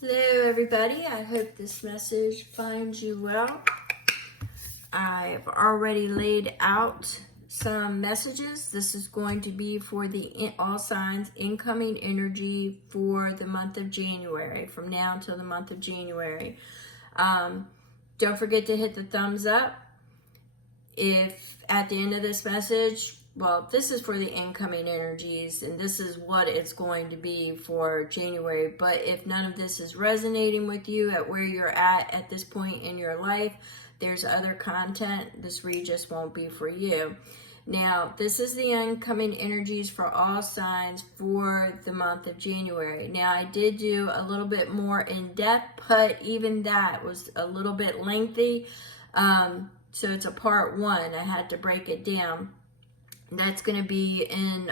Hello everybody, I hope this message finds you well. I've already laid out some messages. This is going to be for the all signs incoming energy for the month of January, from now until the month of January. Don't forget to hit the thumbs up if at the end of this message, well, this is for the incoming energies and this is what it's going to be for January. But if none of this is resonating with you at where you're at this point in your life, there's other content. This read just won't be for you. Now, this is the incoming energies for all signs for the month of January. Now, I did do a little bit more in depth, but even that was a little bit lengthy. So it's a part one. I had to break it down. That's going to be in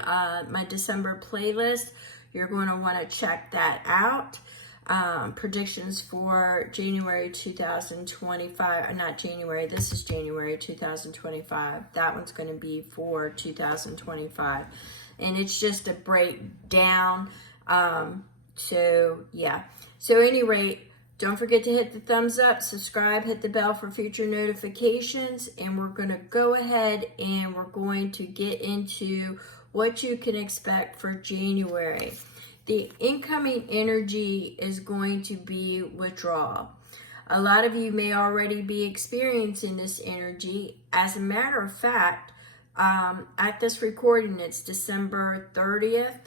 my December playlist. You're going to want to check that out. Predictions for January 2025, not January, this is January 2025. That one's going to be for 2025. And it's just a breakdown. So, yeah. So, at any rate, don't forget to hit the thumbs up, subscribe, hit the bell for future notifications, and we're going to go ahead and we're going to get into what you can expect for January. The incoming energy is going to be withdrawal. A lot of you may already be experiencing this energy. As a matter of fact, at this recording, it's December 30th,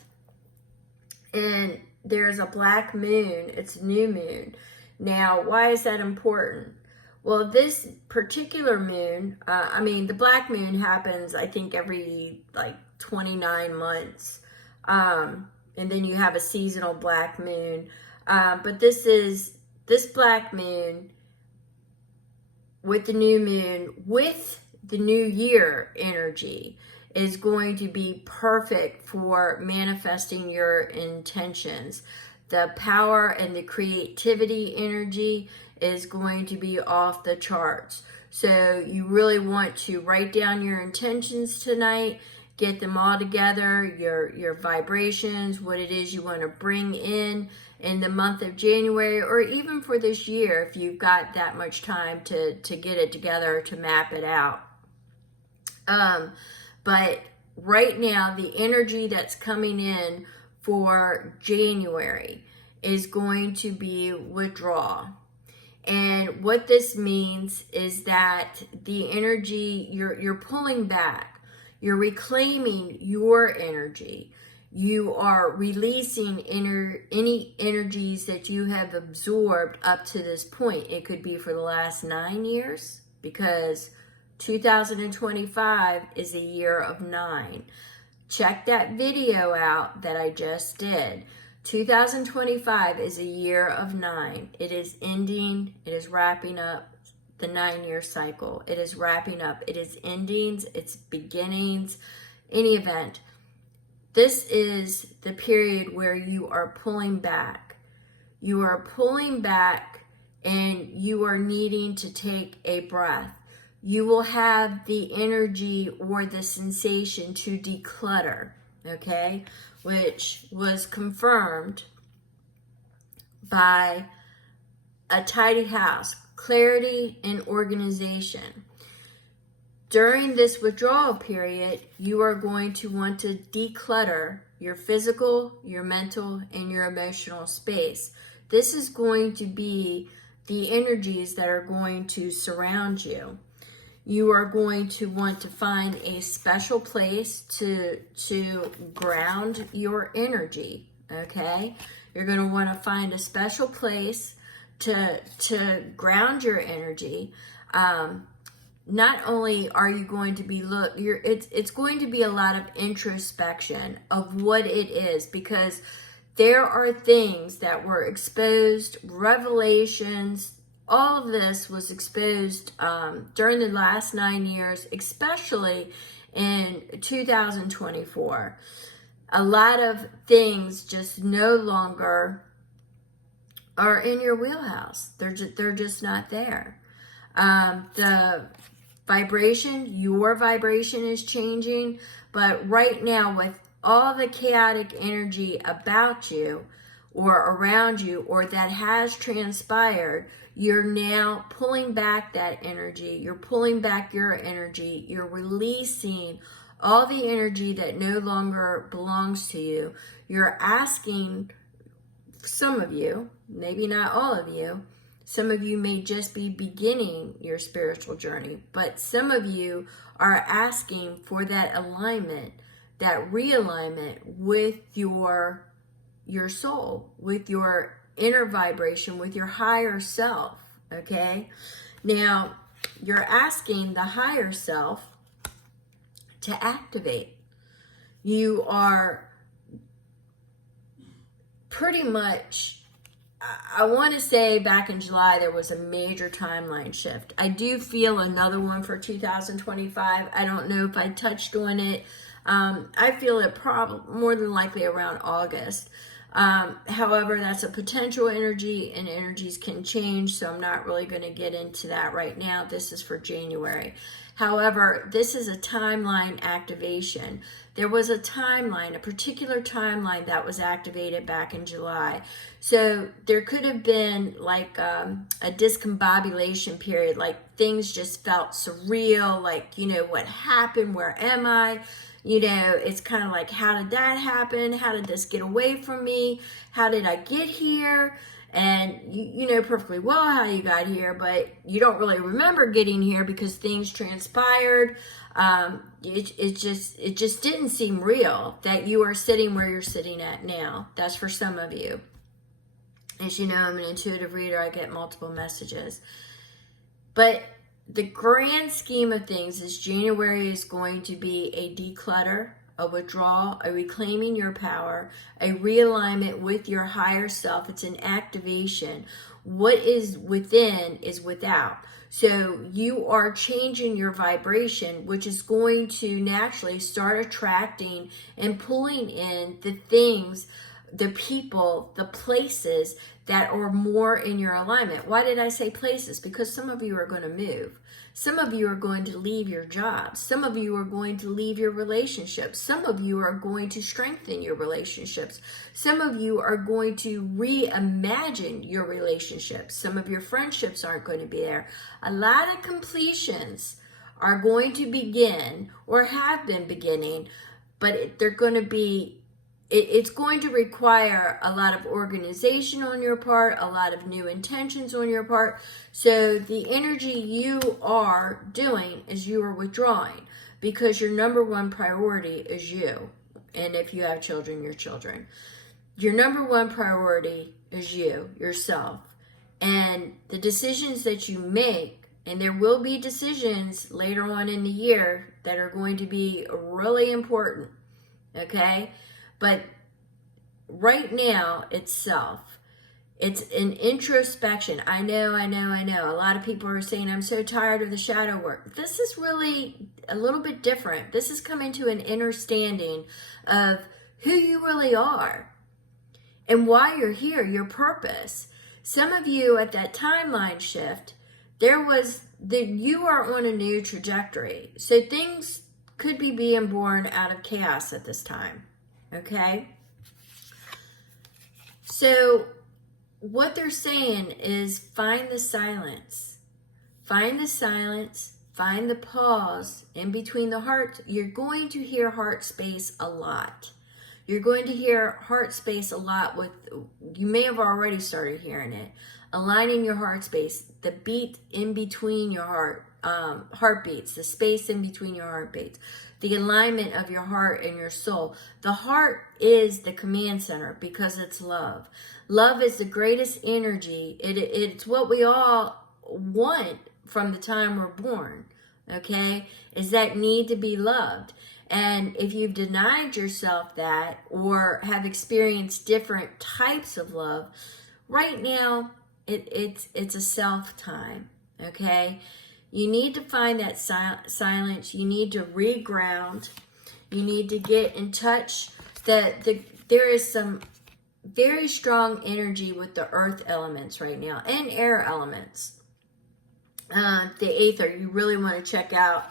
and there's a black moon. It's new moon. Now, why is that important? Well, this particular moon, the black moon happens, I think, every 29 months. And then you have a seasonal black moon. But this black moon with the new moon, with the new year energy, is going to be perfect for manifesting your intentions. The power and the creativity energy is going to be off the charts. So you really want to write down your intentions tonight, get them all together, your vibrations, what it is you want to bring in the month of January, or even for this year if you've got that much time to get it together, to map it out. But right now, the energy that's coming in for January is going to be withdrawal. And what this means is that the energy, you're pulling back, you're reclaiming your energy. You are releasing any energies that you have absorbed up to this point. It could be for the last 9 years, because 2025 is a year of 9. Check that video out that I just did. 2025 is a year of 9. It is ending, it is wrapping up the 9-year cycle. It is wrapping up. It is endings, it's beginnings. Any event, this is the period where you are pulling back. You are pulling back and you are needing to take a breath. You will have the energy or the sensation to declutter, okay? Which was confirmed by a tidy house, clarity and organization. During this withdrawal period, you are going to want to declutter your physical, your mental, and your emotional space. This is going to be the energies that are going to surround you. You are going to want to find a special place to ground your energy, okay? You're going to want to find a special place to ground your energy. Not only are you going to be it's going to be a lot of introspection of what it is, because there are things that were exposed, revelations. All of this was exposed during the last 9 years, especially in 2024. A lot of things just no longer are in your wheelhouse. They're just not there. The vibration, your vibration is changing, but right now with all the chaotic energy about you, or around you or that has transpired, you're now pulling back that energy. You're pulling back your energy. You're releasing all the energy that no longer belongs to you. You're asking, some of you, maybe not all of you, some of you may just be beginning your spiritual journey, but some of you are asking for that alignment, that realignment with your soul, with your inner vibration, with your higher self, okay? Now, you're asking the higher self to activate. You are pretty much, I want to say back in July, there was a major timeline shift. I do feel another one for 2025. I don't know if I touched on it. I feel it probably more than likely around August. However, that's a potential energy, and energies can change, so I'm not really going to get into that right now. This is for January. However, this is a timeline activation. There was a timeline, a particular timeline that was activated back in July. So there could have been like a discombobulation period, like things just felt surreal, like, you know, what happened? Where am I? You know, it's kind of like, how did that happen? How did this get away from me? How did I get here? And you know perfectly well how you got here, but you don't really remember getting here because things transpired. It just didn't seem real that you are sitting where you're sitting at now. That's for some of you. As you know, I'm an intuitive reader. I get multiple messages. But the grand scheme of things is January is going to be a declutter, a withdrawal, a reclaiming your power, a realignment with your higher self. It's an activation. What is within is without. So you are changing your vibration, which is going to naturally start attracting and pulling in the things, the people, the places that are more in your alignment. Why did I say places? Because some of you are going to move. Some of you are going to leave your jobs. Some of you are going to leave your relationships. Some of you are going to strengthen your relationships. Some of you are going to reimagine your relationships. Some of your friendships aren't going to be there. A lot of completions are going to begin or have been beginning, but they're going to be, it's going to require a lot of organization on your part, a lot of new intentions on your part. So the energy you are doing is you are withdrawing because your number one priority is you. And if you have children, your children. Your number one priority is you, yourself. And the decisions that you make, and there will be decisions later on in the year that are going to be really important, okay? But right now, it's self. It's an introspection. I know. A lot of people are saying, I'm so tired of the shadow work. This is really a little bit different. This is coming to an understanding of who you really are and why you're here, your purpose. Some of you at that timeline shift, you are on a new trajectory. So things could be being born out of chaos at this time. Okay? So what they're saying is find the silence. Find the silence. Find the pause in between the heart. You're going to hear heart space a lot. You're going to hear heart space a lot with, you may have already started hearing it, aligning your heart space, the beat in between your heartbeats, the space in between your heartbeats, the alignment of your heart and your soul. The heart is the command center because it's love. Love is the greatest energy. It's what we all want from the time we're born, okay? Is that need to be loved. And if you've denied yourself that or have experienced different types of love, right now it's a self time, okay? You need to find that silence. You need to reground. You need to get in touch. There is some very strong energy with the earth elements right now and air elements. The aether, you really want to check out.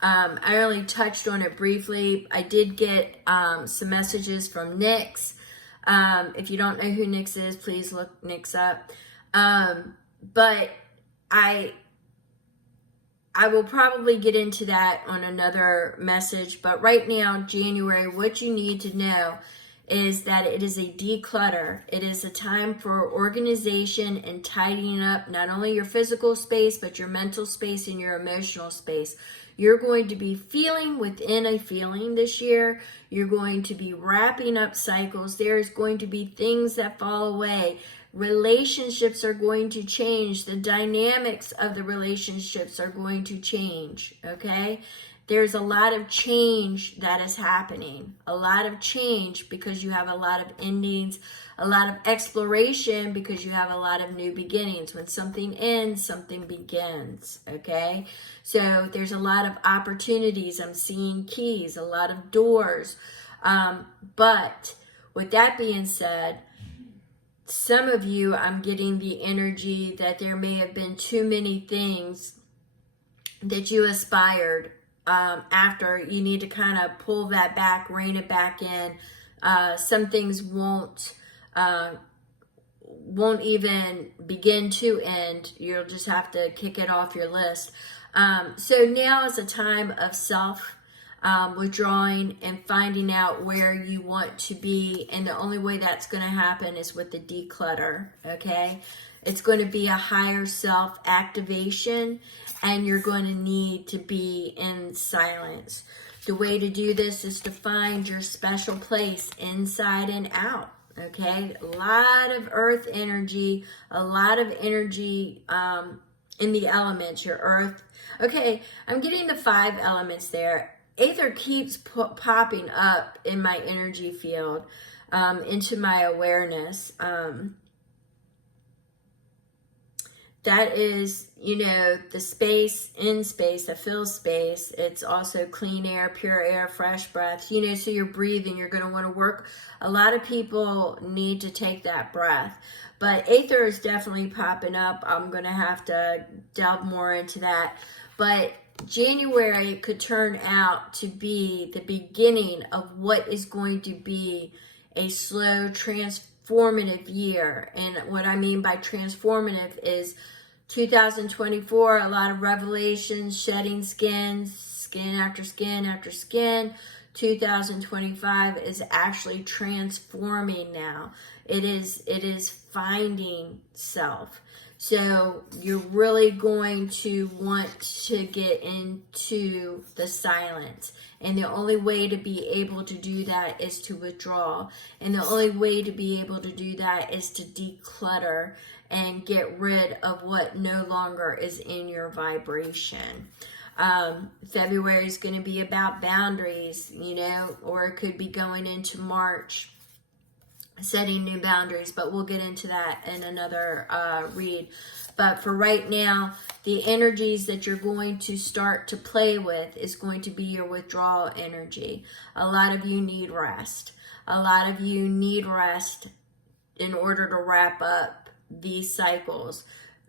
I only touched on it briefly. I did get some messages from Nyx. If you don't know who Nyx is, please look Nyx up. But I will probably get into that on another message. But right now, January, what you need to know is that it is a declutter. It is a time for organization and tidying up not only your physical space, but your mental space and your emotional space. You're going to be feeling within a feeling this year. You're going to be wrapping up cycles. There's going to be things that fall away. Relationships are going to change. The dynamics of the relationships are going to change, okay? There's a lot of change that is happening. A lot of change because you have a lot of endings, a lot of exploration because you have a lot of new beginnings. When something ends, something begins, okay? So there's a lot of opportunities. I'm seeing keys, a lot of doors. But with that being said, some of you, I'm getting the energy that there may have been too many things that you aspired after. You need to kind of pull that back, rein it back in. Some things won't even begin to end. You'll just have to kick it off your list. So now is a time of self withdrawing and finding out where you want to be. And the only way that's going to happen is with the declutter, okay? It's going to be a higher self activation, and you're going to need to be in silence. The way to do this is to find your special place inside and out, okay? A lot of earth energy, a lot of energy in the elements, your earth. Okay, I'm getting the 5 elements there. Aether keeps popping up in my energy field, into my awareness. That is, the space, in space, the fill space. It's also clean air, pure air, fresh breath. So you're breathing. You're going to want to work. A lot of people need to take that breath. But Aether is definitely popping up. I'm going to have to delve more into that. But January could turn out to be the beginning of what is going to be a slow, transformative year. And what I mean by transformative is 2024, a lot of revelations, shedding skin after skin after skin. 2025 is actually transforming now. It is finding self. So you're really going to want to get into the silence. And the only way to be able to do that is to withdraw. And the only way to be able to do that is to declutter and get rid of what no longer is in your vibration. February is going to be about boundaries, or it could be going into March, setting new boundaries, but we'll get into that in another read. But for right now, the energies that you're going to start to play with is going to be your withdrawal energy. A lot of you need rest. A lot of you need rest in order to wrap up these cycles.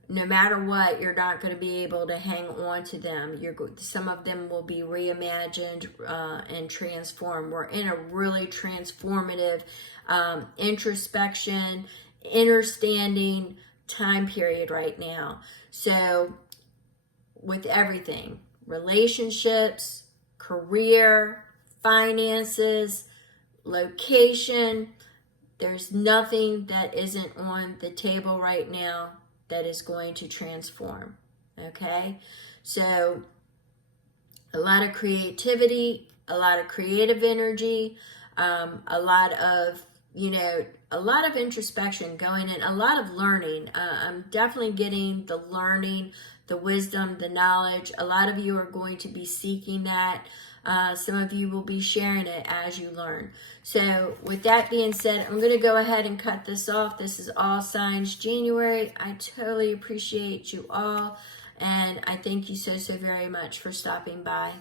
No matter what, you're not going to be able to hang on to them. Some of them will be reimagined and transformed. We're in a really transformative introspection, understanding time period right now. So with everything, relationships, career, finances, location, there's nothing that isn't on the table right now that is going to transform, okay? So a lot of creativity, a lot of creative energy, a lot of introspection going in, a lot of learning. I'm definitely getting the learning, the wisdom, the knowledge. A lot of you are going to be seeking that. Some of you will be sharing it as you learn. So with that being said, I'm going to go ahead and cut this off. This is All Signs January. I totally appreciate you all. And I thank you so very much for stopping by.